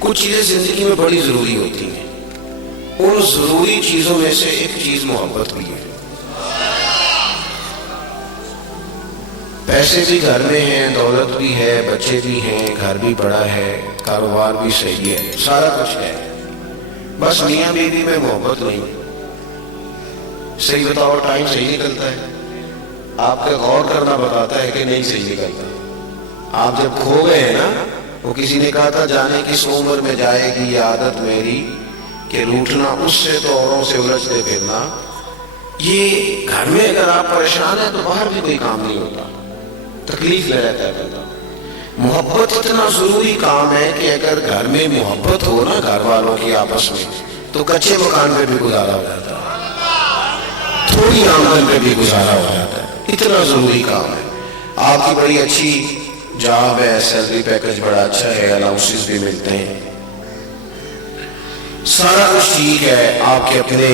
کچھ چیزیں زندگی میں بڑی ضروری ہوتی ہیں، ان ضروری چیزوں میں سے ایک چیز محبت بھی ہے۔ پیسے بھی گھر میں ہیں، دولت بھی ہے، بچے بھی ہیں، گھر بھی بڑا ہے، کاروبار بھی صحیح ہے، سارا کچھ ہے، بس میاں بیوی میں محبت نہیں۔ صحیح بتاؤ، ٹائم صحیح نکلتا ہے؟ آپ کا غور کرنا بتاتا ہے کہ نہیں صحیح نکلتا۔ آپ جب کھو گئے ہیں نا، وہ کسی نے کہا تھا جانے کس عمر میں جائے گی یہ عادت میری کہ روٹھنا اس سے تو اوروں سے الجھتے پھرنا۔ یہ گھر میں اگر آپ پریشان ہیں تو باہر بھی کوئی کام نہیں ہوتا، تکلیف میں رہتا ہے بندہ۔ محبت اتنا ضروری کام ہے کہ اگر گھر میں محبت ہو نا گھر والوں کی آپس میں، تو کچے مکان پہ بھی گزارا ہو جاتا ہے، تھوڑی آمدن پہ بھی گزارا ہو جاتا ہے، اتنا ضروری کام ہے۔ آپ کی بڑی اچھی جاب ہے، سیلری پیکج بڑا اچھا ہے، الاؤنسز بھی ملتے ہیں، سارا کچھ ٹھیک ہے، آپ کے اپنے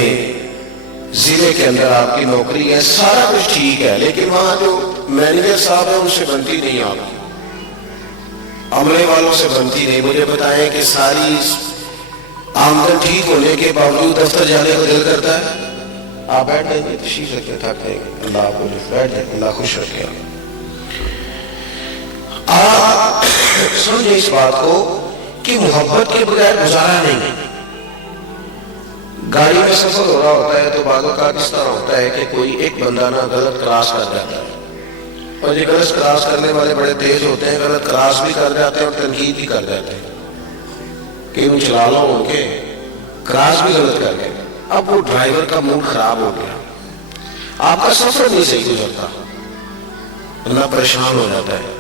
ضلع کے اندر آپ کی نوکری ہے، سارا کچھ ٹھیک ہے، لیکن وہاں جو مینیجر صاحب ہے ان سے بنتی نہیں، آپ کی عملے والوں سے بنتی نہیں۔ مجھے بتائیں کہ ساری آمدن ٹھیک ہونے کے باوجود دفتر جانے کو دل کرتا ہے؟ آپ بیٹھ جائیں گے، تشریف رکھتے تھک جائیں گے، اللہ آپ کو بیٹھ جائیں، اللہ خوش رکھے۔ آپ سمجھیں اس بات کو کہ محبت کے بغیر گزارا نہیں۔ گاڑی میں سفر ہو رہا ہوتا ہے تو بعض اوقات اس طرح ہوتا ہے کہ کوئی ایک بندہ نا غلط کراس کر جاتا ہے، اور یہ غلط کراس کرنے والے بڑے تیز ہوتے ہیں، غلط کراس بھی کر جاتے ہیں اور تنقید بھی کر جاتے ہیں کہ ان چلا لو ان کے کراس بھی غلط کر گئے۔ اب وہ ڈرائیور کا موڈ خراب ہو گیا، آپ کا سفر نہیں صحیح گزرتا، بندہ پریشان ہو جاتا ہے۔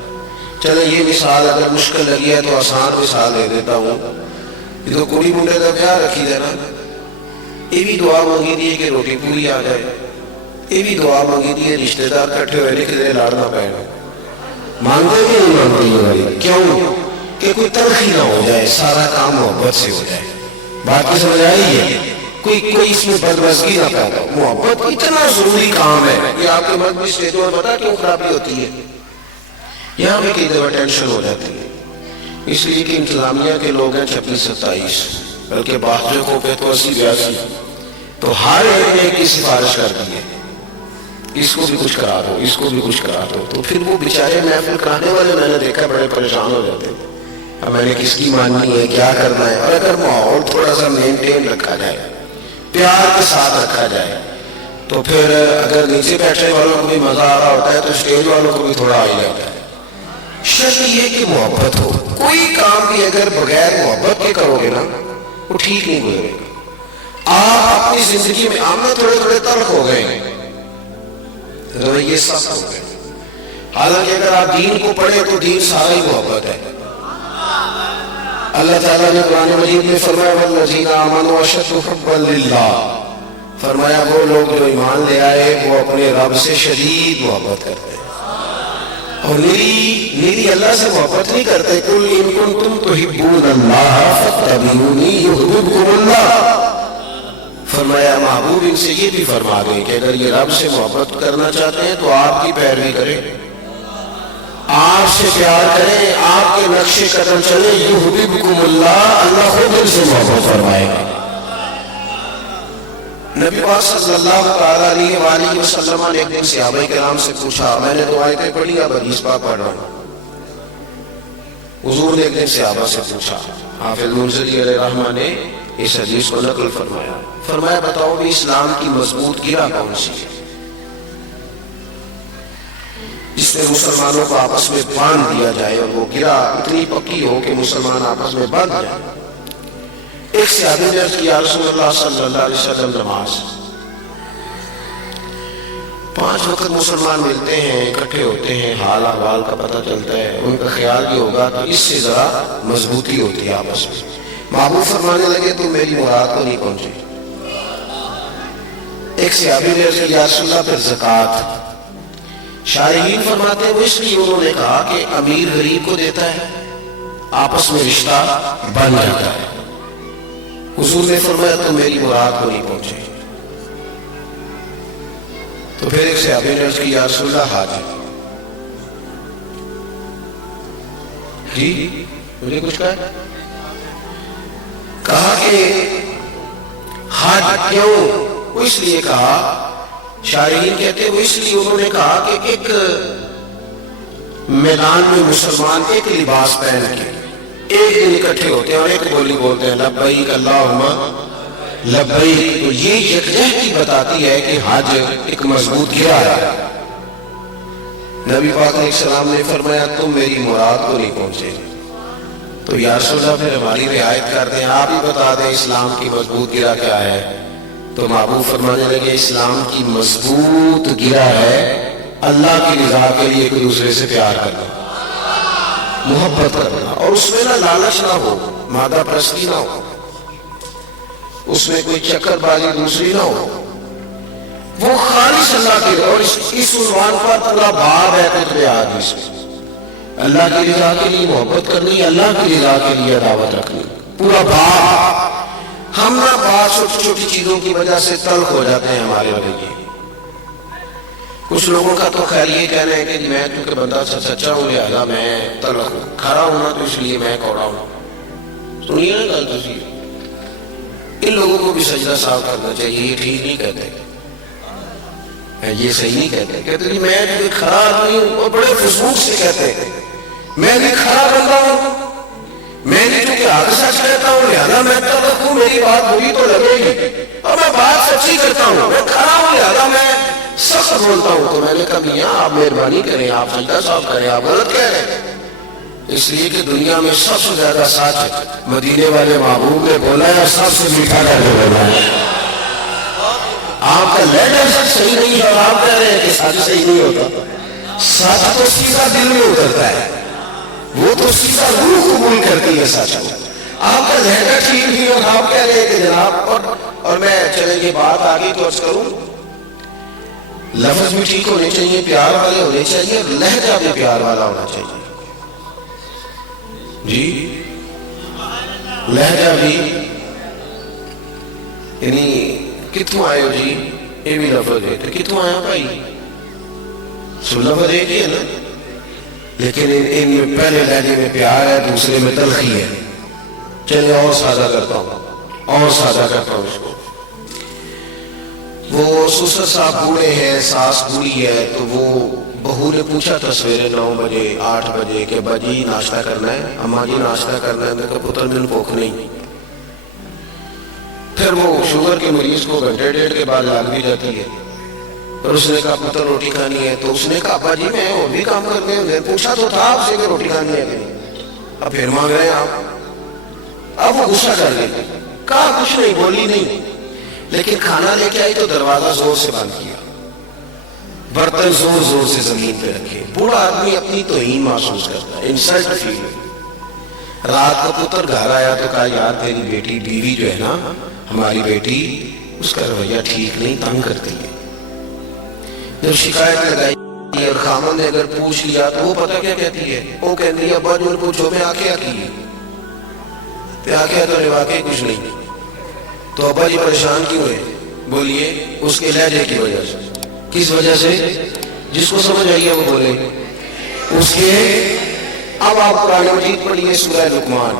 چلے یہ مثال اگر مشکل لگی ہے تو آسان مثال دے دیتا ہوں۔ یہ تو کڑی منڈے کا بیاہ رکھی دینا، یہ بھی دعا مانگی دی ہے کہ روٹی پوری آ جائے، یہ بھی دعا مانگی دی ہے رشتے دار کٹھے ہوئے کدھر لڑنا پڑے گا۔ مانگتے بھی نہیں مانگتے یہ والی، کیوں؟ کہ کوئی تلخی نہ ہو جائے، سارا کام محبت سے ہو جائے۔ بات کی سمجھ آئی ہے؟ کوئی اس میں بدمزگی نہ پیدا ہو۔ محبت اتنا ضروری کام ہے کہ آپ کے مرد بھی اسٹیجوں میں پتا کیوں خرابی ہوتی ہے؟ یہاں بھی کئی دفعہ ٹینشن ہو جاتی ہے، اس لیے کہ انتظامیہ کے لوگ ہیں 26-27، بلکہ باقیوں کو 80-82، تو ہر ایک نے کی سفارش کر دی ہے، اس کو بھی کچھ کرا دو، اس کو بھی کچھ کرا دو، تو پھر وہ بیچارے محفل کرانے والے میں نے دیکھا بڑے پریشان ہو جاتے ہیں، اب میں نے کس کی ماننی ہے، کیا کرنا ہے۔ اور اگر ماحول تھوڑا سا مینٹین رکھا جائے، پیار کے ساتھ رکھا جائے، تو پھر اگر نیچے بیٹھنے والوں کو بھی مزہ آ رہا ہوتا ہے تو اسٹیج والوں کو بھی تھوڑا آ ہی جاتا ہے۔ شرط یہ کہ محبت ہو، کوئی کام بھی اگر بغیر محبت کے کرو گے نا وہ ٹھیک نہیں گزرے گا۔ آپ اپنی زندگی میں آمد تھوڑے تھوڑے تلخ ہو گئے، رویے سخت ہو گئے، حالانکہ اگر آپ دین کو پڑھیں تو دین سارا ہی محبت ہے۔ اللہ تعالیٰ نے قرآن مجید میں فرمایا والذین آمنوا اشد حبا للہ، فرمایا وہ لوگ جو ایمان لے آئے وہ اپنے رب سے شدید محبت کرتے ہیں، اور میری اللہ سے محبت نہیں کرتے۔ قل ان کنتم تحبون اللہ فاتبعونی یحببکم اللہ، فرمایا محبوب ان سے یہ بھی فرما دیں کہ اگر یہ رب سے محبت کرنا چاہتے ہیں تو آپ کی پیروی کریں، آپ سے پیار کریں، آپ کے نقش قدم چلیں، یحببکم اللہ، اللہ خود ان سے محبت فرمائے گا۔ نبی پاک صلی اللہ علیہ وآلہ وسلم نے ایک دن صحابہ کرام سے پوچھا، میں نے دو آیتیں پڑھی، اب حدیث پاک پڑھ رہا ہوں۔ حضور نے ایک دن صحابہ سے پوچھا، حافظ منذری علیہ رحمہ نے اس حدیث کو نقل فرمایا، فرمایا بتاؤ بھی اسلام کی مضبوط گرہ کون سی ہے جس میں مسلمانوں کو آپس میں باندھ دیا جائے اور وہ گرہ اتنی پکی ہو کہ مسلمان آپس میں باندھ جائے۔ ایک صحابی نے عرض کیا یا رسول اللہ صلی اللہ علیہ وسلم نماز، 5 وقت مسلمان ملتے ہیں، اکٹھے ہوتے ہیں، حال احوال کا پتہ چلتا ہے، ان کا خیال یہ ہوگا کہ اس سے ذرا مضبوطی ہوتی ہے آپس میں۔ محبوب فرمانے لگے تو میری مراد کو نہیں پہنچی۔ ایک صحابی نے عرض کیا یا رسول اللہ پھر زکوٰۃ، شارحین فرماتے ہیں وہ اس لیے انہوں نے کہا کہ امیر غریب کو دیتا ہے، آپس میں رشتہ بن جاتا ہے۔ حضور نے فرمایا تو میری مراد کو نہیں پہنچے۔ تو پھر ایک صحابی نے عرض کی یا رسول اللہ حج، جی مجھے کچھ کہا ہے؟ کہا کہ حج کیوں؟ وہ اس لیے کہا، شارحین کہتے ہیں وہ اس لیے انہوں نے کہا کہ ایک میدان میں مسلمان ایک لباس پہن کے ایک دن اکٹھے ہوتے ہیں اور ایک بولی بولتے ہیں لبیک اللہم لبیک، تو یہ یکجہتی بتاتی ہے کہ حج ایک مضبوط گرہ ہے۔ نبی پاک علیہ السلام نے فرمایا تم میری مراد کو نہیں پہنچے، تو یا رسول اللہ پھر ہماری رعایت کر دیں، آپ ہی بتا دیں اسلام کی مضبوط گرہ کیا ہے۔ تو محبوب فرمانے لگے اسلام کی مضبوط گرہ ہے اللہ کی رضا کے لیے ایک دوسرے سے پیار کرنا، محبت کرنا، اور اس میں نہ لالچ نہ ہو، مادہ پرستی نہ ہو، اس میں کوئی چکر بازی دوسری نہ ہو، وہ خالص اللہ کے لیے۔ اور اس عنوان پر پورا باب ہے کتب حدیث میں، اللہ کی رضا کے لیے محبت کرنی، اللہ کی رضا کے لیے عداوت رکھنی، پورا باب۔ ہم نہ بات چھوٹی چھوٹی چیزوں کی وجہ سے تلخ ہو جاتے ہیں ہمارے رویے۔ کچھ لوگوں کا تو خیر یہ کہنا ہے کہ میں کیونکہ بندہ سچا ہوں لہٰذا میں تلخ ہوں، کھڑا ہوں نا تو اس لیے میں کوڑا ہوں۔ سنیے نا گل تسی، ان لوگوں کو بھی سجدہ صاف کرنا چاہیے، یہ ٹھیک نہیں کہتے، یہ صحیح نہیں کہتے، کہتے ہیں میں جو کھڑا آدمی ہوں، وہ بڑے فسوق سے کہتے ہیں میں بھی کھڑا بندہ ہوں، میں نے جو کہ آگے سچ کہتا ہوں لہذا میں تلخ ہوں، میری بات بری تو لگے گی، اور میں بات سچی کرتا ہوں، میں کھڑا ہوں لہذا میں سخت بولتا ہوں۔ تو میں نے کہا میاں آپ مہربانی کریں، آپ سجدہ صاف کریں، آپ غلط کہہ رہے ہیں، اس لیے کہ دنیا میں سب سے زیادہ سچ مدینے والے محبوب نے بولا ہے اور سب سے میٹھا کر کے بولا ہے۔ آپ کا لہجہ سچ صحیح نہیں ہے اور آپ کہہ رہے ہیں کہ سچ صحیح نہیں ہوتا۔ سچ تو سیدھا دل میں اترتا ہے، وہ تو سیدھا روح قبول کرتی ہے سچ کو۔ آپ کا لہجہ ٹھیک نہیں اور آپ کہہ رہے ہیں کہ جناب، اور میں چلے یہ بات آگے تو عرض کروں، لفظ بھی ٹھیک ہونے چاہیے، پیار والے ہونے چاہیے، اور لہجہ بھی پیار والا ہونا چاہیے جی، لہجہ بھی، یعنی کتوں آئے ہو جی، یہ بھی لفظ ہے تو کتوں آیا بھائی، سو لفظ ایک ہی ہے نا، لیکن ان میں پہلے لہجے میں پیار ہے، دوسرے میں تلخی ہے۔ چلے اور سادہ کرتا ہوں، اور سادہ کرتا ہوں اس کو۔ وہ سسر صاحب بوڑھے ہیں، ساس بوڑھی ہے، تو وہ بہو نے پوچھا تھا سویرے 9 بجے 8 بجے کہ باجی ناشتہ کرنا ہے، اماں جی ناشتہ کرنا ہے، میں کہا پتر میں بھوک نہیں۔ پھر وہ شوگر کے مریض کو گھنٹے ڈیڑھ کے بعد لال بھی جاتی ہے، اور اس نے کہا پتر روٹی کھانی ہے، تو اس نے کہا ابا جی میں اور بھی کام کرنے ہیں، پوچھا تو تھا آپ سے کہ روٹی کھانی ہے، اب پھر مانگ رہے ہیں آپ۔ اب وہ غصہ کر گئی، کہا کچھ نہیں، بولی نہیں، لیکن کھانا لے کے آئی تو دروازہ زور سے بند کیا، برتن زور زور سے زمین پہ رکھے۔ بوڑھا آدمی اپنی توہین محسوس کرتا ہے، انسلٹ فیل۔ رات کو پتر گھر آیا تو کہا یار تیری بیٹی، بیوی جو ہے نا ہماری بیٹی، اس کا رویہ ٹھیک نہیں، تنگ کرتی ہے۔ جب شکایت لگائی اور خامن نے اگر پوچھ لیا تو وہ پتہ کیا کہتی ہے، وہ کہتی ہے ابا جو پوچھو میں آکے آکی ہے، تو آکے تو واقعی کچھ نہیں۔ تو ابا جی پریشان کیوں ہے؟ بولیے اس کے لہجے کی وجہ سے۔ کس وجہ سے؟ جس کو سمجھ آئیے وہ بولے۔ اس کے، اب آپ قرآن مجید پڑھیے سورہ لقمان۔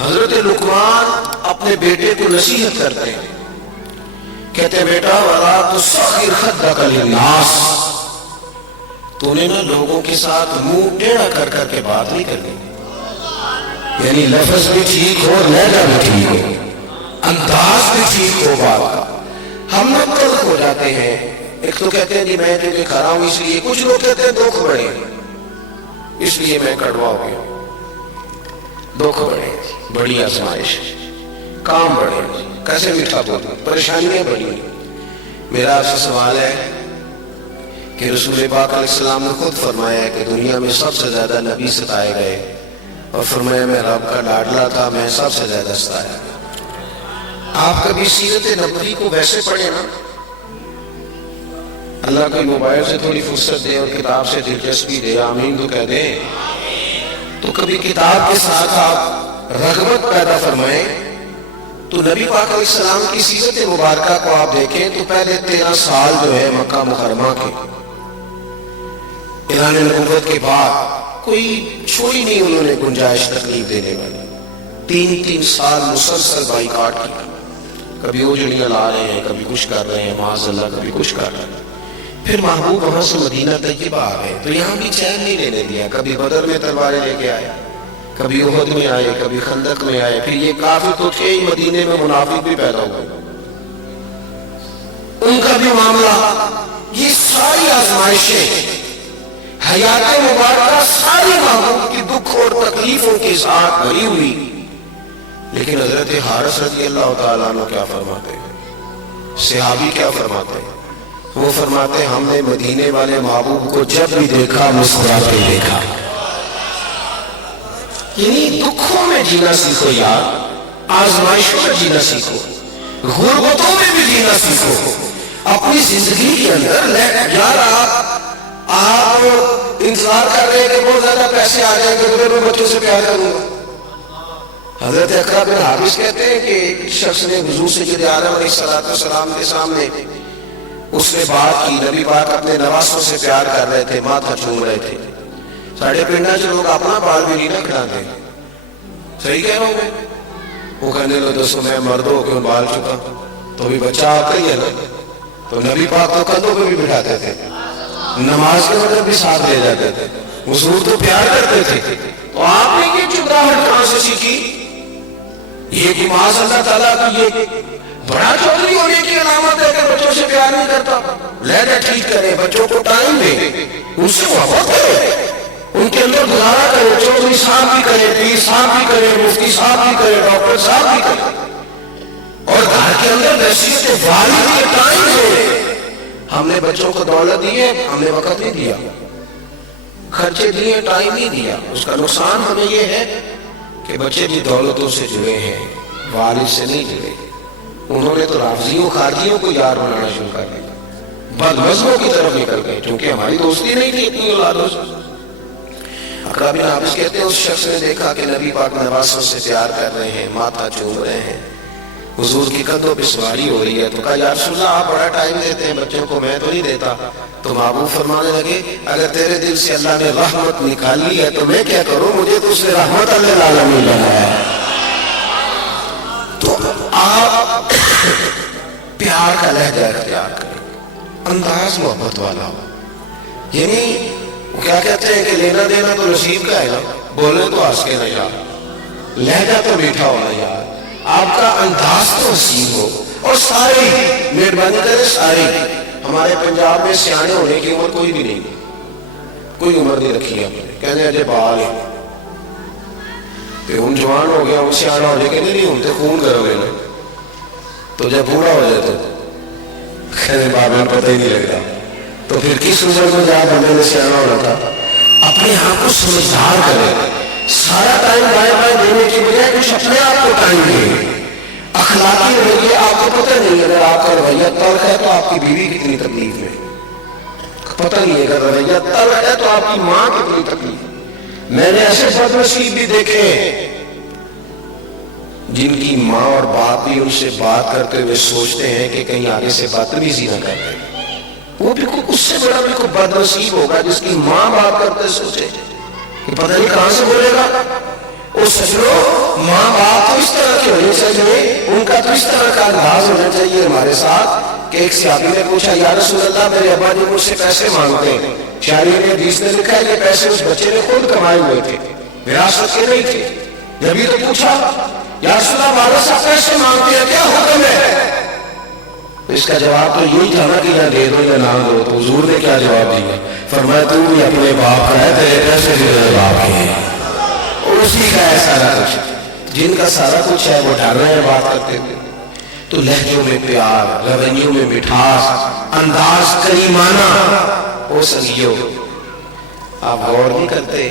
حضرت لقمان اپنے بیٹے کو نصیحت کرتے ہیں، کہتے ہیں بیٹا وَلَا تُصَغِّرْ خَدَّكَ لِلنَّاسِ، تو نے نا لوگوں کے ساتھ منہ ٹیڑھا کر کر کے بات نہیں کرنی، یعنی لفظ بھی ٹھیک ہو، لہجہ بھی ٹھیک ہو، انداز بھی ٹھیک ہو بات کا۔ ہم لوگ تلخ ہو جاتے ہیں، ایک تو کہتے ہیں جی میں تجھے کھا رہا ہوں اس لیے، کچھ لوگ کہتے ہیں دکھ بڑے اس لیے میں کڑوا ہو گیا۔ دکھ بڑے، بڑی آزمائش، کام بڑے، کیسے میٹھا بولوں، پریشانیاں بڑی۔ میرا آپ سے سوال ہے کہ رسول پاک علیہ السلام نے خود فرمایا ہے کہ دنیا میں سب سے زیادہ نبی ستائے گئے، اور فرمایا میں رب کا لاڈلا تھا، میں سب سے زیادہ ستایا۔ آپ کبھی سیرت نبوی کو ویسے پڑھیں نا، اللہ کوئی موبائل سے تھوڑی فرصت دے اور کتاب سے دلچسپی دے، آمین تو کہہ دیں، تو کبھی کتاب کے ساتھ آپ رغبت پیدا فرمائیں تو نبی پاک علیہ السلام کی سیرت مبارکہ کو آپ دیکھیں تو پہلے 13 سال جو ہے مکہ مکرمہ کے اعلان نبوت کے بعد کوئی چھوڑی نہیں انہوں نے گنجائش تکلیف دینے والی، 3 سال مسلسل بائیکاٹ کیا، کبھی اجڑیاں لا رہے ہیں، کبھی کچھ کر رہے ہیں، معاذ اللہ کبھی کچھ کر رہے ہیں۔ پھر محبوب وہاں سے مدینہ طیبہ آ گئے تو یہاں بھی چین نہیں لینے دیا، کبھی بدر میں تلواریں لے کے آئے، کبھی احد میں آئے، کبھی خندق میں آئے، پھر یہ کافر تو تھے ہی، مدینے میں منافق بھی پیدا ہوئے، ان کا بھی معاملہ، یہ ساری آزمائشیں حیات مبارکہ ساری محبوب کی دکھ اور تکلیفوں کے ساتھ بھری ہوئی، لیکن حضرت حارث رضی اللہ تعالیٰ عنہ کیا فرماتے ہیں، صحابی کیا فرماتے ہیں؟ وہ فرماتے ہیں ہم نے مدینے والے محبوب کو جب بھی دیکھا مسکراتے دیکھا۔ یعنی دکھوں میں جینا سیکھو یار، آزمائشوں میں جینا سیکھو، غربتوں میں بھی جینا سیکھو، اپنی زندگی کے اندر یار آپ انتظار کر رہے ہیں کہ بہت زیادہ پیسے آ جائیں گے تو میں بچوں سے پیار کروں گا۔ حضرت اقرا بن حابس کہتے ہیں کہ ایک شخص نے حضور سید عالم علیہ السلام کے سامنے اس نے بات کی، نبی پاک اپنے نواسوں سے پیار کر رہے تھے، ماتھا چوم رہے تھے۔ ساڑھے پنڈا جو لوگ اپنا بال بھی نہیں نہ کھڑاتے، صحیح کہہ رہا ہوں میں؟ وہ کہنے لو دسو میں مرد ہو کیوں بال چکا، تو بھی بچہ آپ کا ہی ہے نا، تو نبی پاک تو کندھوں پہ بھی بٹھاتے تھے، نماز کے وقت بھی ساتھ لے جاتے تھے، حضور تو پیار کرتے تھے، تو آپ نے یہ چکراہٹ کہاں سے سیکھی؟ یہ کہ معاذ اللہ تعالیٰ کی یہ بڑا چودھری ہونے کی علامت ہے کہ بچوں سے پیار نہیں کرتا۔ لہجہ ٹھیک کرے، بچوں کو ٹائم دے، ان سے محبت کرے، ان کے اندر گزارا کرے، چودھری صاحب بھی کرے، پیر صاحب بھی کرے، مفتی صاحب بھی کرے، ڈاکٹر صاحب بھی کرے، اور گھر کے اندر نصیحت والد کے ٹائم دے۔ ہم نے بچوں کو دولت دی ہے، ہم نے وقت نہیں دیا، خرچے دیے، ٹائم نہیں دیا۔ اس کا نقصان ہمیں یہ ہے کہ بچے بھی دولتوں سے جڑے ہیں، والد سے نہیں جڑے۔ انہوں نے تو رافضیوں خارجیوں کو یار بنانا شروع کر دیا، بد مذہبوں کی طرف نکل گئے، کیونکہ ہماری دوستی نہیں تھی اتنی اولادوں سے۔ اقرا بن حابس کہتے ہیں اس شخص نے دیکھا کہ نبی پاک نواسوں سے پیار کر رہے ہیں، ماتھا چوم رہے ہیں، حضور کی قدموں پہ سواری ہو رہی ہے، تو کہا یا رسول اللہ آپ بڑا ٹائم دیتے ہیں بچوں کو، میں تو نہیں دیتا۔ تو محبوب فرمانے لگے اگر تیرے دل سے اللہ نے رحمت نکالی ہے تو میں کیا کروں، مجھے تو اس نے رحمت للعالمین بنایا ہے۔ تو آپ پیار کا لہجہ اختیار کریں، انداز محبت والا ہو، یعنی وہ کیا کہتے ہیں کہ لینا دینا تو نصیب کا ہے نا، بولے تو ہنس کے نہ یار، لہجہ تو میٹھا ہونا یار، آپ کا انداز تو حسین ہو۔ اور ساری مہربانی کرے، ساری ہمارے پنجاب میں سیانے ہونے کی عمر کوئی بھی نہیں، کوئی عمر نہیں رکھی ہے، کہنے اجے بال ہے ہوں جوان ہو گیا، ہوں سیانا ہونے کے نہیں ہوں تو خون کرو گے نا، تو جب بوڑھا ہو جائے تو کہنے بابے میں پتہ ہی نہیں لگ رہا، تو پھر کس عمر میں جہاں بندے نے سیانا ہونا تھا؟ اپنے آپ کو سمجھدار کرے، سارا ٹائم بائیں بائیں دینے کی بجائے کچھ اپنے آپ کو ٹائم دے۔ اخلاقی رویے آپ کو پتہ نہیں، اگر آپ کا رویہ تلخ ہے تو آپ کی بیوی کتنی تکلیف میں، پتہ نہیں اگر رویہ تلخ ہے تو آپ کی ماں کتنی تکلیف۔ میں نے ایسے بد نصیب بھی دیکھے جن کی ماں اور باپ بھی ان سے بات کرتے ہوئے سوچتے ہیں کہ کہیں آگے سے بدتمیزی نہ کرتے، وہ بالکل اس سے بڑا بالکل بد نصیب ہوگا جس کی ماں بات کرتے سوچے کہ پتہ نہیں کہاں سے بولے گا۔ اور سجنوں، ماں باپ تو اس طرح کے ہونے چاہیے، ان کا تو اس طرح کا انداز ہونا چاہیے ہمارے ساتھ کہ ایک صحابی نے پوچھا یا رسول اللہ میرے ابا جی مجھ سے پیسے مانگتے ہیں، شاعری نے حدیث نے لکھا ہے یہ پیسے اس بچے نے خود کمائے ہوئے تھے، وراثت کے نہیں تھے۔ نبی تو پوچھا یا رسول اللہ والد صاحب پیسے مانگتے ہیں کیا حکم ہے؟ اس کا جواب تو یہی تھا نا کہ یا دے دو یا نہ دو۔ تو حضور نے کیا جواب دیا؟ فرمایا تو بھی اپنے باپ کا ہے، تیرے پیسے بھی تیرے باپ کے ہیں، اور اسی کا ہے سارا کچھ، جن کا سارا کچھ ہے وہ ڈر رہے ہیں بات کرتے ہوئے۔ تو لہجوں میں پیار، رویوں میں مٹھاس، انداز کریمانہ ہو سنگیو۔ آپ غور نہیں کرتے،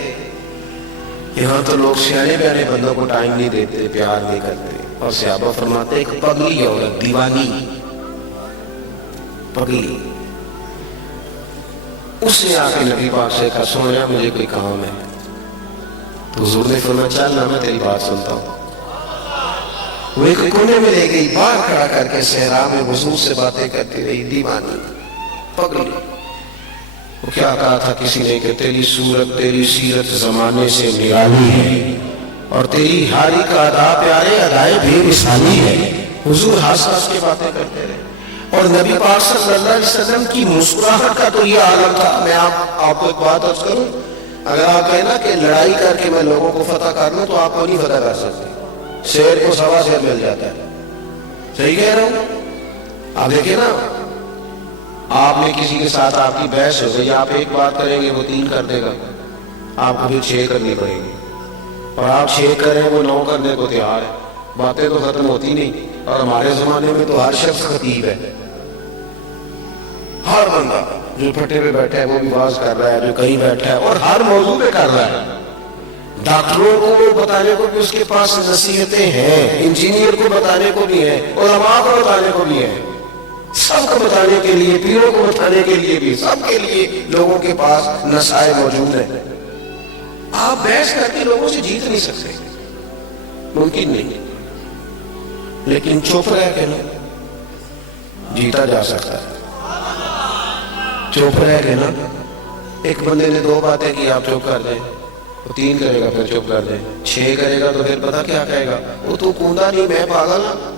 یہاں تو لوگ سیانے بیانے بندوں کو ٹائم نہیں دیتے، پیار نہیں کرتے، اور صحابہ فرماتے ایک پگلی عورت، دیوانی پگلی، اس نے آ کے نبی پاک سے کہا سونا مجھے کوئی کام ہے، تو حضور نے فرمایا چل نہ میں تیری بات سنتا ہوں۔ وہ ایک کونے میں لے گئی، باہر کھڑا کر کے صحرا میں حضور سے باتیں کرتی رہی، دیوانی پگلی۔ وہ کیا کہا تھا کسی نے کہ تیری صورت تیری سیرت زمانے سے نرالی ہے، اور تیری ہر ایک ادا پیارے ادائے بے مثالی ہے. حضور ہنس ہنس کے باتیں کرتے رہے. اور نبی پاک صلی اللہ علیہ وسلم کی مسکراہٹ کا تو یہ عالم تھا. میں آپ کو ایک بات عرض کروں, اگر آپ کہیں نا کہ لڑائی کر کے میں لوگوں کو فتح کر لوں تو آپ کو نہیں فتح کر سکتے. شیر کو سوا شیر مل جاتا ہے. صحیح کہہ رہا ہوں؟ آپ دیکھیں نا, آپ نے کسی کے ساتھ آپ کی بحث ہو گئی, آپ ایک بات کریں گے وہ 3 کر دے گا, آپ کو پھر 6 کرنی پڑے گی. اور آپ 6 کریں وہ 9 کرنے کو تیار ہے. باتیں تو ختم ہوتی نہیں. اور ہمارے زمانے میں تو ہر شخص خطیب ہے. ہر بندہ جو پھٹے پہ بیٹھا ہے وہ بھی واز کر رہا ہے, جو کہیں بیٹھا ہے اور ہر موضوع پہ کر رہا ہے. ڈاکٹروں کو بتانے کو بھی اس کے پاس نصیحتیں ہیں, انجینئر کو بتانے کو بھی ہیں, علماء کو بتانے کو بھی ہیں, سب کو بتانے کے لیے, پیروں کو بتانے کے لیے بھی, سب کے لیے لوگوں کے پاس نصائح موجود ہیں. آپ بحث کر کے لوگوں سے جیت نہیں سکتے, ممکن نہیں. لیکن چپ رہ کے نا جیتا جا سکتا ہے. چپ رہ کے نا, ایک بندے نے 2 باتیں کی, آپ چپ کر دیں, وہ 3 کرے گا پھر چپ کر دیں, 6 کرے گا تو پھر پتا کیا کہے گا, وہ تو کوندا نہیں میں پاگل ہوں.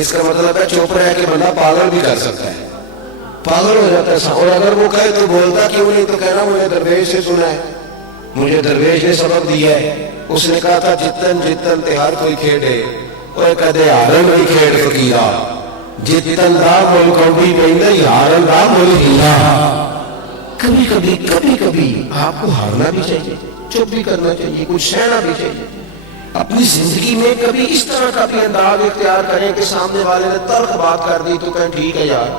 اس کا مطلب ہے چپ رہ کے بندہ پاگل بھی کر سکتا ہے, پاگل ہو جاتا ہے. اور اگر وہ کہے تو بولتا کیوں نہیں, تو کہنا مجھے درویش سے سنا ہے, مجھے درویش نے سبق دیا ہے. اس نے کہا تھا جتن جتن تے ہر کوئی کھیڑے, وہ کدے ہارن بھی کھیڑ فقیرا, جتن دا ملک بھی پہندا ہارن دا ملک ہیرا. کبھی کبھی آپ کو ہارنا بھی چاہیے, چپ بھی کرنا چاہیے, کچھ سہنا بھی چاہیے. اپنی زندگی میں کبھی اس طرح کا بھی انداز اختیار کریں کہ سامنے والے نے تلخ بات کر دی تو کہیں ٹھیک ہے یار,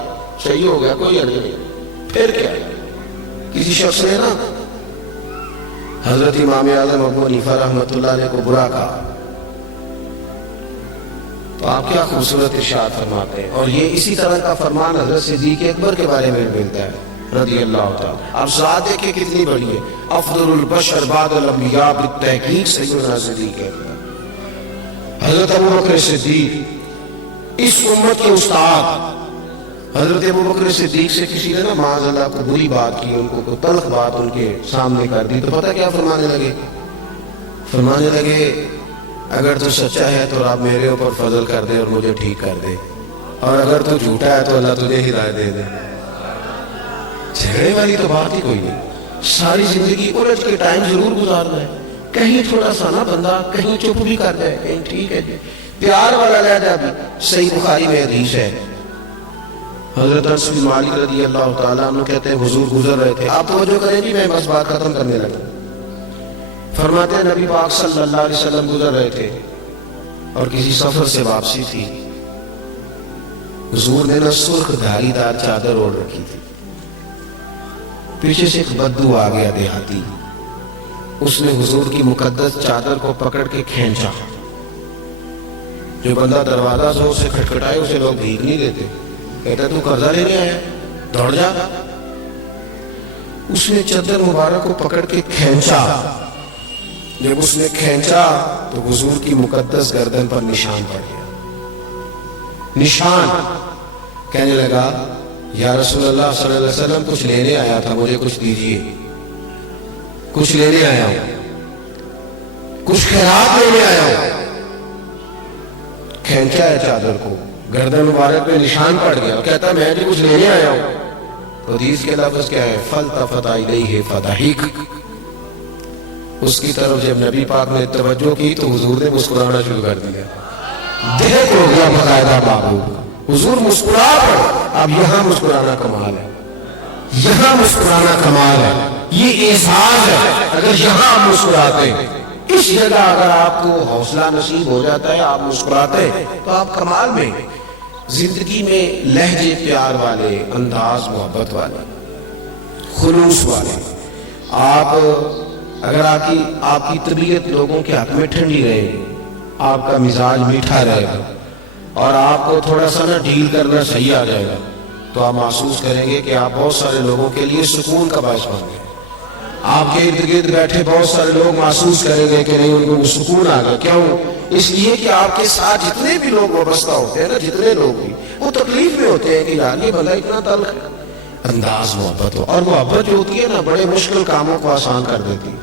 صحیح ہو گیا, کوئی حرج نہیں. پھر کیا, کسی شخص نے نا حضرت امام اعظم ابو حنیفہ رحمۃ اللہ علیہ کو برا کہا, تو آپ کیا خوبصورت ارشاد فرماتے ہیں. اور یہ اسی طرح کا فرمان حضرت صدیق اکبر کے بارے میں ملتا ہے رضی اللہ تعالیٰ. آپ ذات دیکھیں کتنی بڑی ہے, افضل البشر بعد الانبیاء بالتحقیق سیدنا صدیق اکبر. حضرت ابوبکر صدیق اس امت کے استاد. حضرت ابوبکر صدیق سے کسی نے نا معاذ اللہ کو بری بات کی, ان کو تلخ بات ان کے سامنے کر دی, تو پتہ کیا فرمانے لگے, اگر تو سچا ہے تو رب میرے اوپر فضل کر دے اور مجھے ٹھیک کر دے, اور اگر تو جھوٹا ہے تو اللہ تجھے ہدایت دے دے. جھگڑے والی تو بات ہی کوئی نہیں. ساری زندگی الجھ کے ٹائم ضرور گزارنا ہے, کہیں تھوڑا سا نا بندہ کہیں چپ بھی کر جائے, کہیں ٹھیک ہے جی, پیار والا لہجہ بھی. صحیح بخاری میں حدیث ہے, حضرت انس بن مالک رضی اللہ تعالیٰ عنہ کہتے ہیں حضور گزر رہے تھے. آپ توجہ کریں جی, میں بس بات ختم کرنے لگا. فرماتے ہیں نبی پاک صلی اللہ علیہ وسلم گزر رہے تھے اور کسی سفر سے واپسی تھی. حضور نے نا سرخ دھاری دار چادر اوڑھ رکھی تھی. پیچھے سے ایک بدو آ گیا دیہاتی, اس نے حضور کی مقدس چادر کو پکڑ کے کھینچا. جو بندہ دروازہ زور سے کھٹکھٹائے اسے لوگ بھیگ نہیں دیتے, کہتا تو قرضہ لینے آیا, دوڑ جا. اس نے چادر مبارک کو پکڑ کے کھینچا. جب اس نے کھینچا تو حضور کی مقدس گردن پر نشان پڑ گیا. نشان. کہنے لگا یا رسول اللہ صلی اللہ علیہ وسلم کچھ لینے آیا تھا, مجھے کچھ دیجیے, کچھ لینے آیا ہوں, کچھ خیرات لینے آیا ہوں. کھینچا ہے چادر کو, گردن مبارک پہ نشان پڑ گیا, کہتا میں بھی کچھ لینے آیا ہوں. حدیث کے لفظ کیا ہے, فلتفت الیہ فضحک. اس کی طرف جب نبی پاک نے توجہ کی تو حضور نے مسکرانا شروع کر دیا. دیکھ ہو گیا باقاعدہ محبوب, حضور مسکرا پڑے. اب یہاں مسکرانا کمال ہے, یہاں مسکرانا کمال ہے, یہ احساس ہے. اگر یہاں آپ مسکراتے, اس جگہ اگر آپ کو حوصلہ نصیب ہو جاتا ہے, آپ مسکراتے, تو آپ کمال میں. زندگی میں لہجے پیار والے, انداز محبت والے, خلوص والے. آپ اگر آپ کی طبیعت لوگوں کے حق میں ٹھنڈی رہے, آپ کا مزاج میٹھا رہے گا, اور آپ کو تھوڑا سا نا ڈیل کرنا صحیح آ جائے گا, تو آپ محسوس کریں گے کہ آپ بہت سارے لوگوں کے لیے سکون کا باعث بن گئے. آپ کے ارد گرد بیٹھے بہت سارے لوگ محسوس کریں گے کہ نہیں ان کو سکون آ گیا. کیوں؟ اس لیے کہ آپ کے ساتھ جتنے بھی لوگ وابستہ ہوتے ہیں نا, جتنے لوگ بھی, وہ تکلیف میں ہوتے ہیں کہ یار یہ بندہ اتنا تلخ ہے. انداز محبت ہو, اور محبت جو ہوتی ہے نا بڑے مشکل کاموں کو آسان کر دیتی ہے.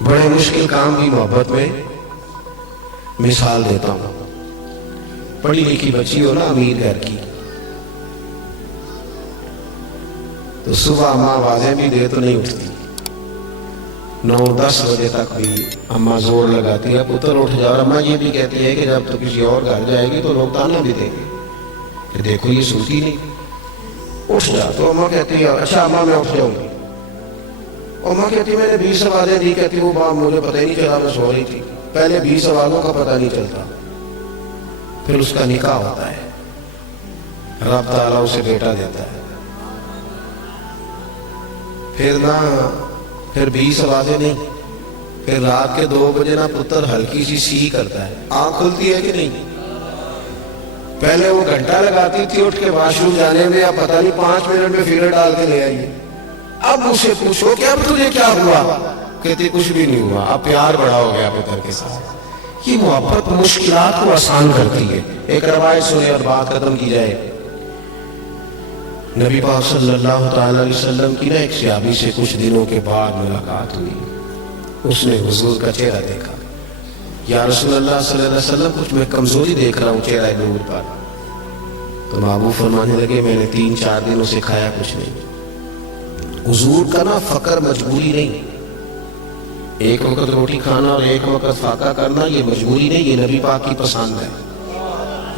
بڑے مشکل کام کی محبت میں مثال دیتا ہوں. پڑھی لکھی بچی ہو نا امیر گھر کی، تو صبح اماں آوازیں بھی دے تو نہیں اٹھتی، 9-10 بجے تک بھی اماں زور لگاتی ہے پتر اٹھ جا. اور اماں یہ بھی کہتی ہے کہ جب تو کسی اور گھر جائے گی تو لوگ تانا بھی دیں گے کہ دیکھو یہ سوتی نہیں، اٹھ جا. تو اماں کہتی ہے اچھا اماں میں اٹھ جاؤں گی. اماں کہتی میں نے 20 آوازیں دی. کہتی وہ باپ مجھے پتہ ہی نہیں چلا، میں سو رہی تھی. پہلے 20 آوازوں کا پتہ نہیں چلتا، پھر اس کا نکاح ہوتا ہے، رب تعالیٰ اسے بیٹا دیتا ہے. پھر 20 آوازیں نہیں، پھر رات کے 2 بجے نا پتر ہلکی سی سی کرتا ہے، آنکھ کھلتی ہے کہ نہیں؟ پہلے وہ گھنٹہ لگاتی تھی اٹھ کے واش روم جانے میں، اب پتہ نہیں 5 منٹ میں فیلر ڈال کے لے آئیے. اب اسے پوچھو کہ اب تجھے کیا ہوا؟ کہتی کچھ بھی نہیں ہوا. اب پیار بڑا ہو گیا پتر کے ساتھ. یہ محبت مشکلات کو آسان کرتی ہے. ایک روایت سنے اور بات ختم کی جائے. نبی پاک صلی اللہ تعالی علیہ وسلم کی نا ایک صحابی سے کچھ دنوں کے بعد ملاقات ہوئی. اس نے حضور کا چہرہ دیکھا. یا رسول اللہ صلی اللہ علیہ وسلم کچھ میں کمزوری دیکھ رہا ہوں چہرہ نور پر. تو محبوب فرمانے لگے میں نے 3-4 دنوں سے کھایا کچھ نہیں. حضور کا نا فقر مجبوری نہیں، ایک وقت روٹی کھانا اور ایک وقت فاقہ کرنا یہ مجبوری نہیں، یہ نبی پاک کی پسند ہے،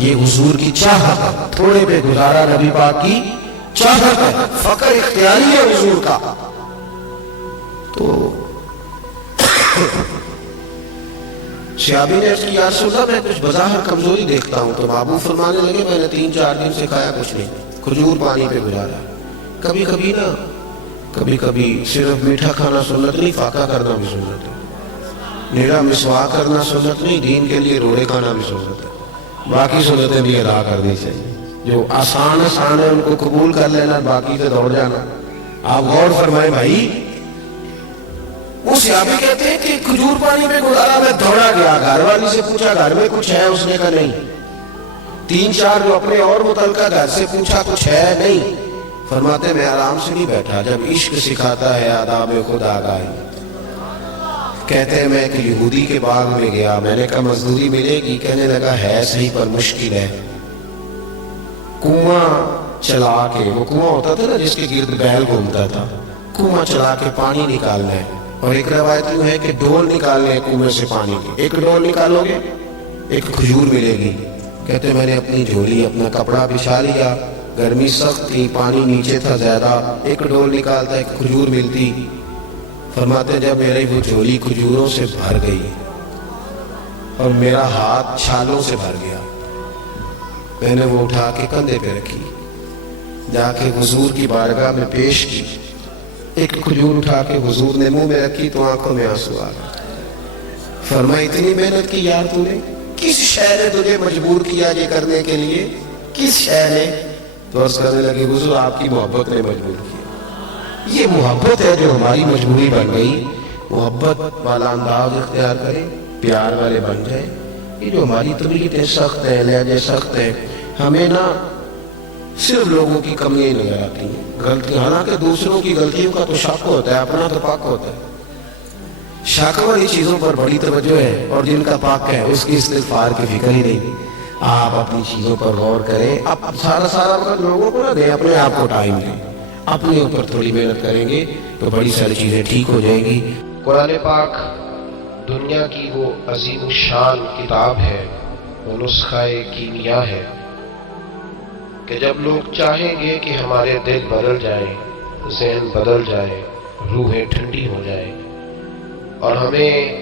یہ حضور کی چاہت ہے. تھوڑے پہ گزارا نبی پاک کی چاہت ہے، فقر اختیاری ہے حضور کا. تو صحابی نے عرض کی یا رسول اللہ میں کچھ بظاہر کمزوری دیکھتا ہوں. تو محبوب فرمانے لگے میں نے 3-4 دن سے کھایا کچھ نہیں، کھجور پانی پہ گزارا. کبھی کبھی صرف میٹھا کھانا سنت نہیں، فاقہ کرنا بھی سنت ہے. نیڑا مسواک کرنا سنت نہیں، دین کے لیے روڑے کھانا بھی سنت ہے. باقی سنتیں بھی ادا کرنی چاہیے. جو آسان ہے ان کو قبول کر لینا، باقی سے دوڑ جانا. آپ غور فرمائیں بھائی. وہ صحابی کہتے ہیں کہ کھجور پانی میں گزارا، میں دوڑا گیا، گھر والی سے پوچھا گھر میں کچھ ہے؟ اس نے کہا نہیں. 3-4 جو اپنے اور متعلقہ گھر سے پوچھا کچھ ہے؟ نہیں. فرماتے میں آرام سے نہیں بیٹھا، جب عشق سکھاتا ہے آداب خود آگاہی. کہتے ہیں میں ایک یہودی کے باغ میں گیا، میں نے کہا مزدوری ملے گی؟ کہنے لگا ہے صحیح پر مشکل ہے. کنواں چلا کے، وہ کنواں ہوتا تھا نا جس کے گرد بیل گھومتا تھا، کنواں چلا کے پانی نکالنا ہے. اور ایک روایت یوں ہے کہ ڈول نکالنے کنویں سے پانی کی. ایک ڈول نکالو گے ایک کھجور ملے گی. کہتے میں نے اپنی جھولی اپنا کپڑا بچھا لیا، گرمی سخت تھی، پانی نیچے تھا زیادہ، ایک ڈول نکالتا ایک کھجور ملتی. فرماتے جب میری وہ جھولی کھجوروں سے بھر گئی اور میرا ہاتھ چھالوں سے بھر گیا، میں نے وہ اٹھا کے کندھے پہ رکھی، جا کے حضور کی بارگاہ میں پیش کی. ایک کھجور اٹھا کے حضور نے منہ میں رکھی تو آنکھوں میں آنسو آ گئے. فرمایا اتنی محنت کی یار تو نے، کس شے نے تجھے مجبور کیا یہ کرنے کے لیے؟ کس شے نے؟ تو عرض کرنے لگی حضور آپ کی محبت نے مجبور کیا. یہ محبت ہے جو ہماری مجبوری بن گئی. محبت والا انداز اختیار کرے، پیار والے بن جائے. یہ جو ہماری طبیعتیں سخت ہیں، لہجے سخت ہیں، ہمیں نا صرف لوگوں کی کمیاں نظر آتی ہیں، غلطی. حالانکہ دوسروں کی غلطیوں کا تو شک ہوتا ہے، اپنا تو پاک ہوتا ہے. شک والی چیزوں پر بڑی توجہ ہے، اور جن کا پاک ہے اس کی استغفار کی فکر ہی نہیں. آپ اپنی چیزوں پر غور کریں. اب سارا وقت لوگوں کو نہ دیں، اپنے آپ کو ٹائم دیں. اپنے اوپر تھوڑی محنت کریں گے تو بڑی ساری چیزیں ٹھیک ہو جائیں گی. قرآن پاک دنیا کی وہ عظیم الشان کتاب ہے، وہ نسخہ کیمیا ہے کہ جب لوگ چاہیں گے کہ ہمارے دل بدل جائیں، ذہن بدل جائے، روحیں ٹھنڈی ہو جائیں اور ہمیں